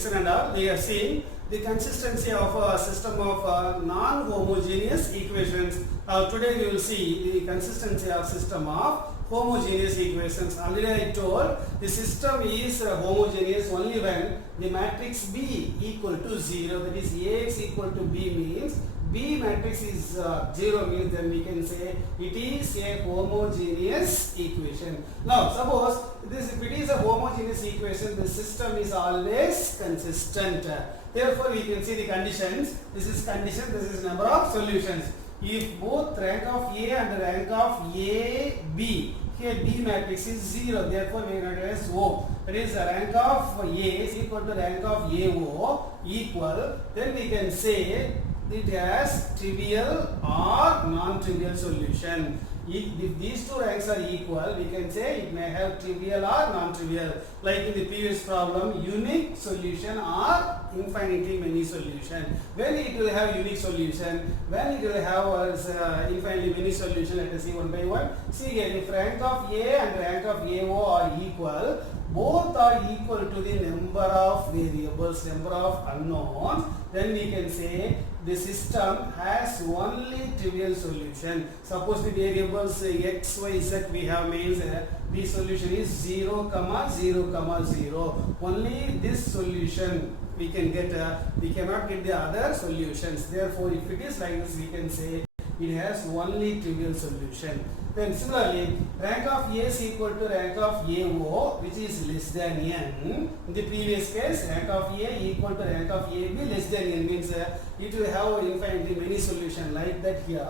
section and all, we are seeing the consistency of a system of non-homogeneous equations. Today we will see the consistency of system of homogeneous equations. Already I told the system is homogeneous only when the matrix B equal to 0, that is Ax equal to B means B matrix is 0 means then we can say it is a homogeneous equation. Now suppose if it is a homogeneous equation, the system is always consistent. Therefore we can see the conditions. This is condition, this is number of solutions. If both rank of A and rank of AB, here B matrix is 0, therefore we are as O. That is the rank of A is equal to rank of AO equal, then we can say it has trivial or non-trivial solution. If these two ranks are equal, we can say it may have trivial or non-trivial. Like in the previous problem, unique solution or infinitely many solution. When it will have unique solution, when it will have infinitely many solution, let us see one by one. See here, if rank of A and rank of AO are equal, both are equal to the number of variables, number of unknowns, then we can say the system has only trivial solution. Suppose the variables x, y, z we have means the solution is 0, 0, 0. Only this solution we can get, we cannot get the other solutions. Therefore, if it is like this, we can say it has only trivial solution. Then similarly, rank of A is equal to rank of AO, which is less than n. In the previous case, rank of A equal to rank of AB less than n means it will have infinitely many solutions like that here.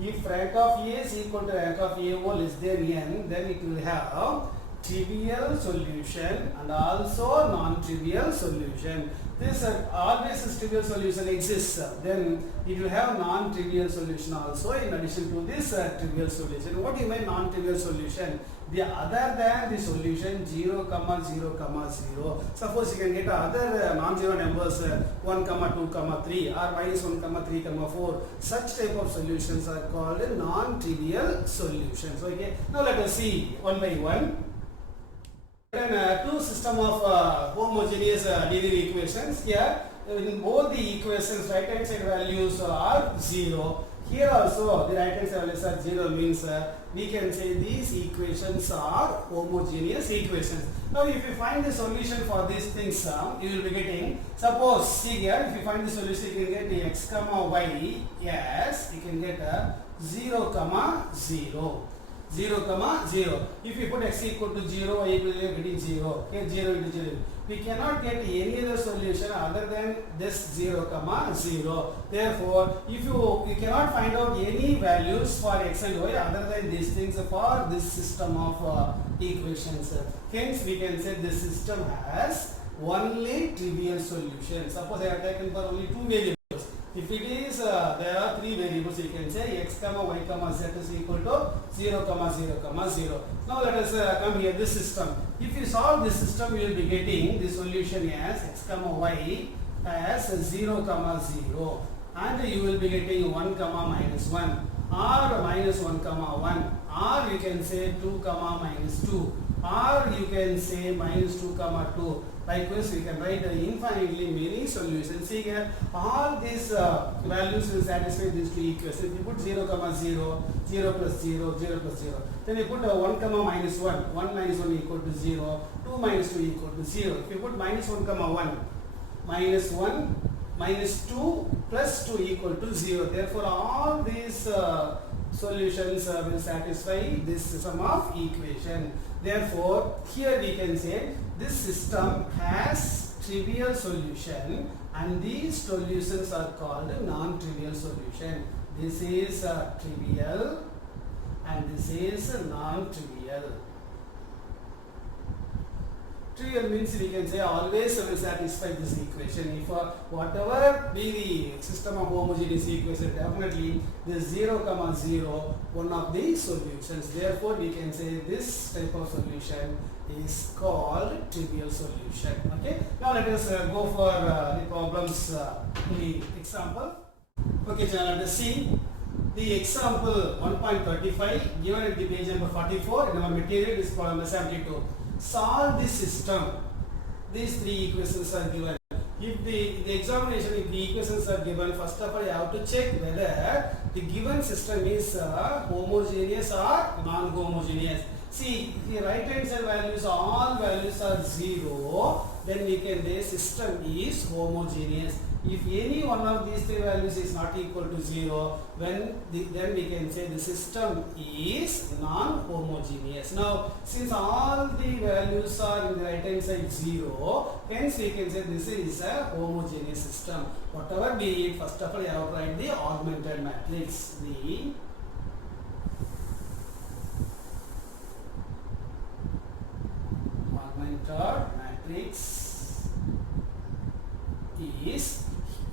If rank of A is equal to rank of AO less than n, then it will have trivial solution and also non-trivial solution. This always is trivial solution exists, then it will have non-trivial solution also in addition to this trivial solution. What do you mean non-trivial solution? The other than the solution 0, 0, 0. Suppose you can get other non-zero numbers 1, 2, 3 or minus 1, 3, 4. Such type of solutions are called non-trivial solutions. Okay. Now let us see one by one. Two system of homogeneous linear equations. Here in both the equations right hand side values are 0. Here also the right hand side values are 0 means we can say these equations are homogeneous equations. Now if you find the solution for these things, you will be getting, suppose see here, if you find the solution you can get x comma y, yes, you can get 0, 0. 0, 0. If you put x equal to 0, y will be 0. Okay, 0 into 0. We cannot get any other solution other than this 0, 0. Therefore, if you cannot find out any values for x and y other than these things for this system of equations. Hence, we can say this system has only trivial solution. Suppose I have taken for only two variables. If it is, there are three variables, you can say x, y, z is equal to 0, 0, 0. Now let us come here, this system. If you solve this system, you will be getting the solution as x, y as 0, 0. And you will be getting 1, minus 1 or minus 1, 1 or you can say 2, minus 2 or you can say minus 2, 2. Likewise, we can write infinitely many solutions. See here, all these values will satisfy these two equations. If you put 0, 0, 0 plus 0, 0 plus 0, then you put 1, minus 1, 1 minus 1 equal to 0, 2 minus 2 equal to 0. If you put minus 1, 1, minus 1, minus 2 plus 2 equal to 0. Therefore, all these solutions will satisfy this system of equation. Therefore, here we can say this system has trivial solution and these solutions are called non-trivial solution. This is trivial and this is non-trivial. Trivial means we can say always will satisfy this equation. If whatever be the system of homogeneous equation, definitely this 0, 0, one of the solutions. Therefore, we can say this type of solution is called trivial solution. Okay. Now let us go for the problems in the example. Okay, so let us see the example 1.35 given at the page number 44 in our material is problem 72. Solve the system these three equations are given. If the examination, if the equations are given, first of all you have to check whether the given system is homogeneous or non-homogeneous. See, the right hand side values, all values are 0, then we can say system is homogeneous. If any one of these three values is not equal to 0, then we can say the system is non-homogeneous. Now, since all the values are in the right hand side 0, hence we can say this is a homogeneous system. Whatever be it, first of all you have to write the augmented matrix. The augmented matrix is,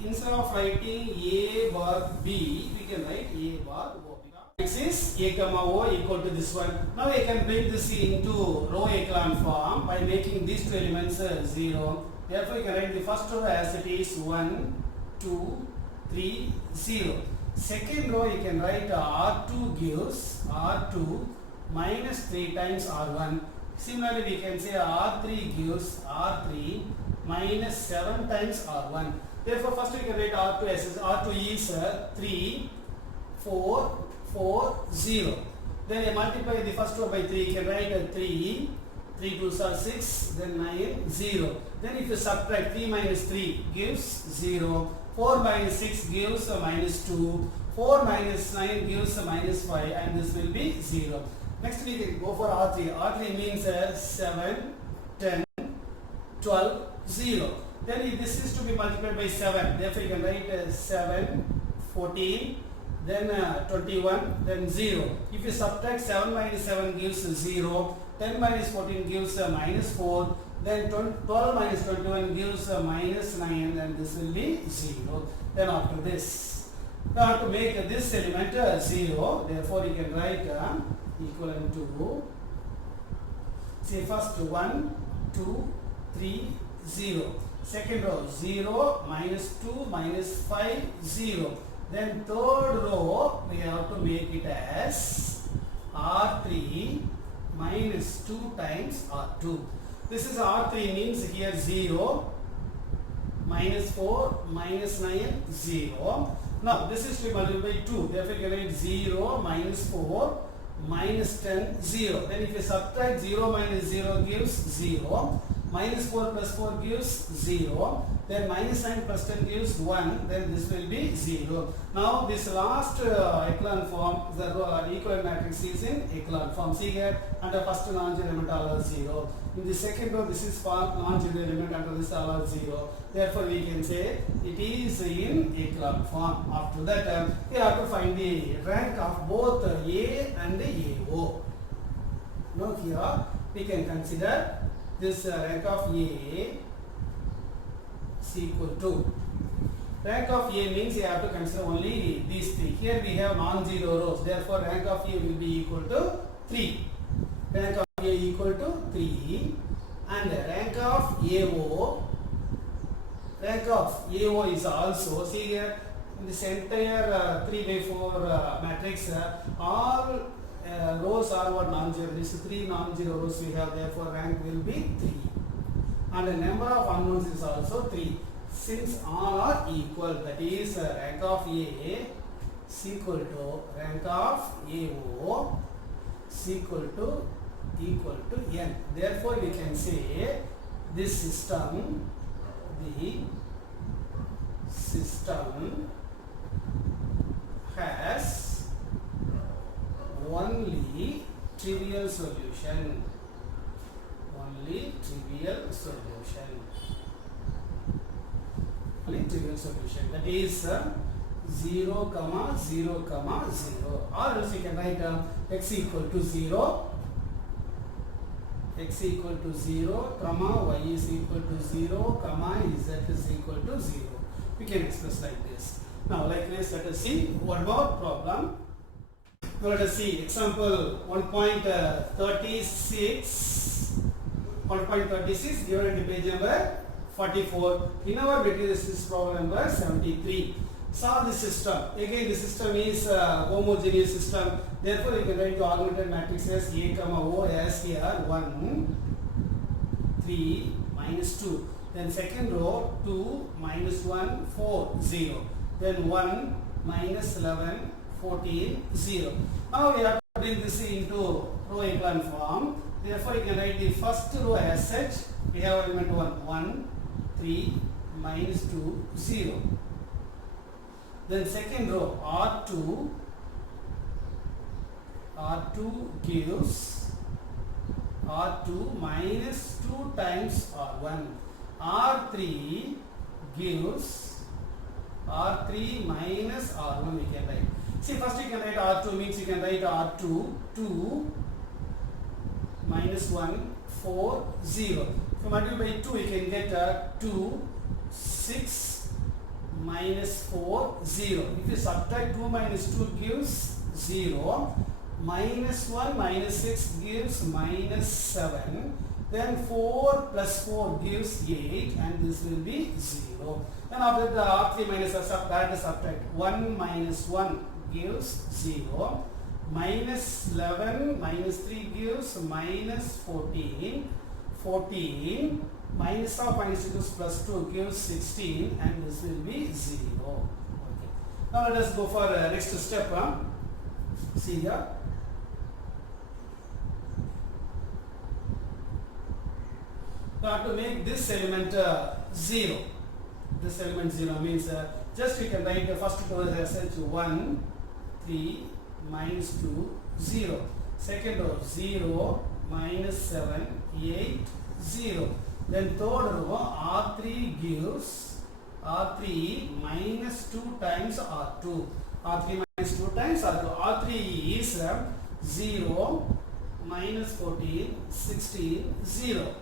instead of writing A bar B, we can write A bar O. This is A comma O equal to this one. Now we can bring this into row echelon form by making these two elements 0. Therefore, you can write the first row as it is 1, 2, 3, 0. Second row you can write R2 gives R2 minus 3 times R1. Similarly, we can say R3 gives R3 minus 7 times R1. Therefore, first we can write R2 as R2 is 3, 4, 4, 0. Then I multiply the first row by 3, you can write 3, 3 2s are 6, then 9, 0. Then if you subtract 3 minus 3 gives 0, 4 minus 6 gives minus 2, 4 minus 9 gives minus 5, and this will be 0. Next we can go for R3. R3 means 7, 10, 12, 0. Then if this is to be multiplied by 7, therefore you can write 7, 14, then 21, then 0. If you subtract 7 minus 7 gives 0, 10 minus 14 gives minus 4, then 12 minus 21 gives minus 9, and this will be 0. Then after this, now to make this element 0, therefore you can write equivalent to, say first 1, 2, 3, 0. Second row 0, minus 2, minus 5, 0. Then third row we have to make it as R3 minus 2 times R2. This is R3 means here 0, minus 4, minus 9, 0. Now this is to be multiplied by 2. Therefore you can write 0, minus 4, minus 10, 0. Then if you subtract 0 minus 0 gives 0. Minus 4 plus 4 gives 0. Then minus 9 plus 10 gives 1. Then this will be 0. Now this last echelon form, the equivalent matrix is in echelon form. See here, under first non-zero element all are 0. In the second row, this is for non-zero element, under this all are 0. Therefore we can say it is in echelon form. After that, we have to find the rank of both A and AO. Now here we can consider this rank of A is equal to, rank of A means you have to consider only these three. Here we have non-zero rows, therefore rank of A will be equal to 3. Rank of A equal to 3, and rank of AO, rank of AO is also, see here in this entire 3 by 4 matrix, all rows are what non-zero. These 3 non-zero rows we have, therefore rank will be 3. And the number of unknowns is also 3. Since all are equal, that is rank of A is equal to rank of AO is equal to n. Therefore we can say this system, the system has only trivial solution. Only trivial solution. Only trivial solution. That is 0, 0, 0. Or else you can write x equal to 0, x equal to 0, comma y is equal to 0, comma z is equal to 0. We can express like this. Now, like this, let us see one more problem. Now, let us see example 1.36. 1.36 given at page number 44. In our material, this is problem number 73. Solve the system. Again, the system is homogeneous system. Therefore, you can write the augmented matrix as A, O as here 1, 3, minus 2. Then second row 2 minus 1 4 0. Then 1 minus 11 14 0. Now we have to bring this into row echelon form. Therefore you can write the first row as such. We have element 1 3 minus 2 0. Then second row R2 gives R2 minus 2 times R1. R3 gives R3 minus R1 we can write. See, first you can write R2 means you can write R2 2 minus 1 4 0. If you multiply by 2 you can get 2 6 minus 4 0. If you subtract 2 minus 2 gives 0. Minus 1 minus 6 gives minus 7. Then 4 plus 4 gives 8 and this will be 0. Then after the R3 minus that is subtract 1 minus 1 gives 0. Minus 11 minus 3 gives minus 14. 14 minus of minus 2 plus 2 gives 16 and this will be 0. Okay. Now let us go for next step. See here. Now to make this element 0. This element 0 means just we can write the first row as such 1 3 minus 2 0. Second row 0 minus 7 8 0. Then third row R3 gives R3 minus 2 times R2. R3 minus 2 times R2. R3 is 0 minus 14 16 0.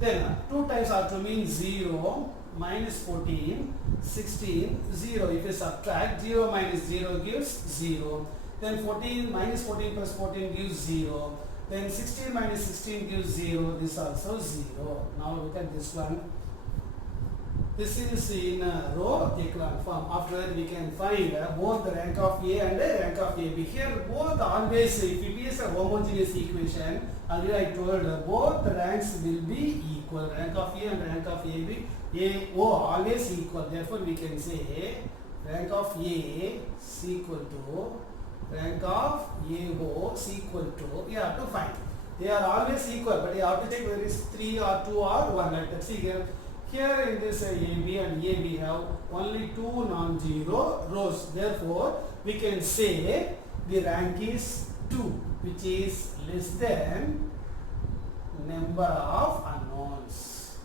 Then 2 times R2 means 0 minus 14 16 0. If you subtract 0 minus 0 gives 0. Then 14 minus 14 plus 14 gives 0. Then 16 minus 16 gives 0. This also 0. Now look at this one. This is in row echelon form. After that we can find both the rank of A and the rank of AB. Here both always, if it is a homogeneous equation, already I told both the ranks will be equal. Rank of A and rank of AB, AO always equal. Therefore we can say rank of A is equal to rank of AO is equal to, you have to find. They are always equal, but you have to take whether it is 3 or 2 or 1. Let's see here. Here in this AB and A we have only 2 non-zero rows. Therefore, we can say the rank is 2, which is less than number of unknowns.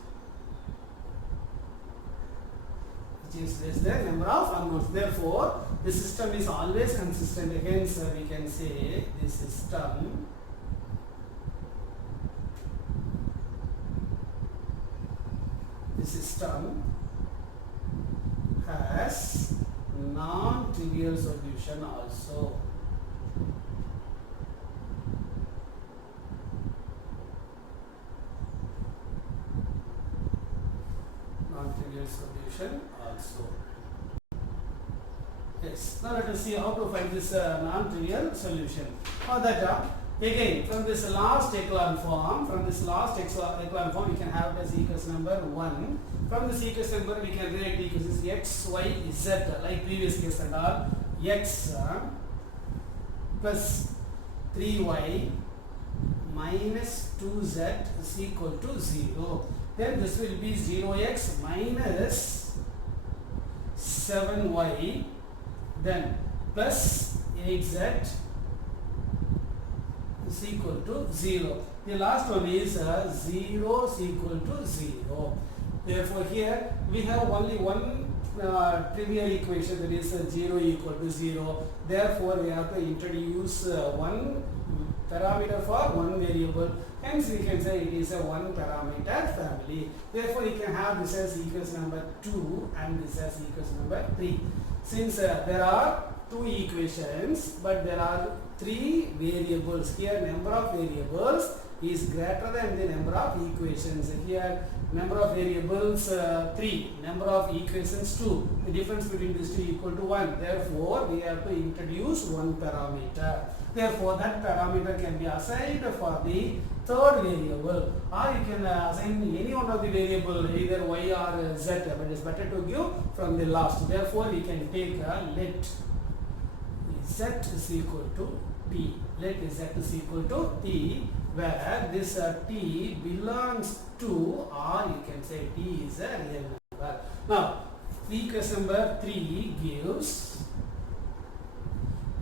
Which is less than number of unknowns. Therefore, the system is always consistent. Hence, we can say the system has non-trivial solution also. Non-trivial solution also. Yes. Now let us see how to find this non-trivial solution. For that, again, from this last echelon form, we can have it as equation number 1. From this equation number, we can write equations x, y, z, like previous case and all. X plus 3y minus 2z is equal to 0. Then this will be 0x minus 7y, then plus 8z is equal to 0. The last one is 0 is equal to 0. Therefore, here we have only one trivial equation, that is 0 equal to 0. Therefore, we have to introduce one parameter for one variable. Hence, we can say it is a one parameter family. Therefore, you can have this as equation number 2 and this as equation number 3. Since there are two equations, but there are 3 variables. Here number of variables is greater than the number of equations. Here number of variables 3, number of equations 2. The difference between these two equal to 1. Therefore, we have to introduce one parameter. Therefore, that parameter can be assigned for the third variable, or you can assign any one of the variable, either y or z, but it's better to give from the last. Therefore, we can take let z is equal to t. Let z is equal to t, where this t belongs to, or you can say t is a real number. Now, equation number 3 gives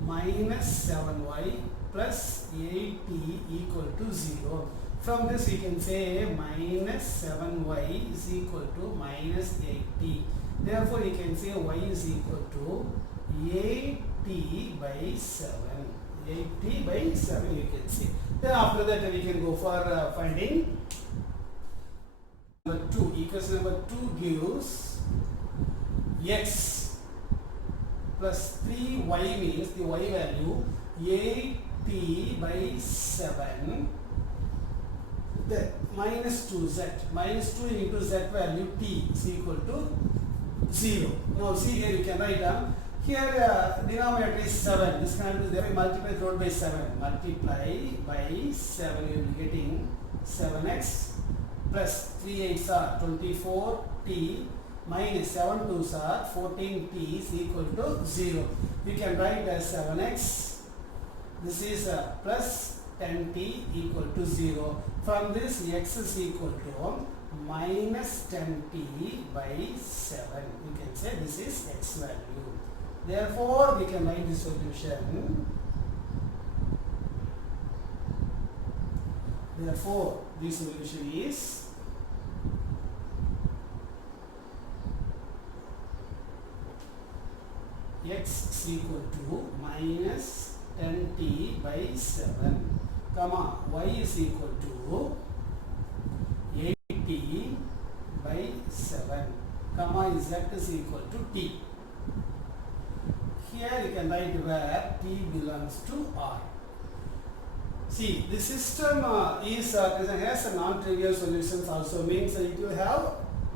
minus 7y plus 8t equal to 0. From this we can say minus 7y is equal to minus 8t. Therefore, we can say y is equal to 8t by 7. 8t by 7 you can see. Then after that we can go for finding number 2. Equation number 2 gives x plus 3y means the y value 8t by 7, then minus 2z. Minus 2 into z value t is equal to 0. Now see here you can write down. Here denominator is 7. This can be therefore multiply through by 7. Multiply by 7 you will be getting 7x plus 3 8s are 24t minus 7 2s are 14t is equal to 0. We can write as 7x. This is plus 10t equal to 0. From this x is equal to minus 10t by 7. You can say this is x value. Therefore, we can write the solution. Therefore, the solution is x is equal to minus 10t by 7, comma y is equal to 8t by 7, comma z is equal to t. Here you can write where t belongs to R. See, the system has a non-trivial solutions also, means it will have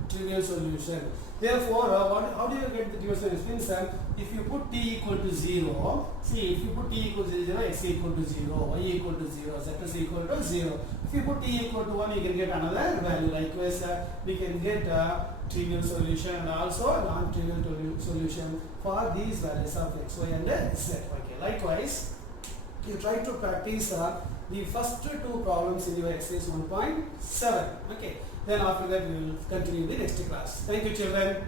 trivial solution. Therefore, how do you get the trivial solution? Means if you put t equal to 0, see, if you put t equal to 0, x equal to 0, y equal to 0, z is equal to 0. If you put t equal to 1, you can get another value. Likewise, we can get a trivial solution and also a non-trivial solution for these values of x, y and z. Okay. Likewise, you try to practice the first two problems in your exercise 1.7. Okay. Then after that we will continue the next class. Thank you, children.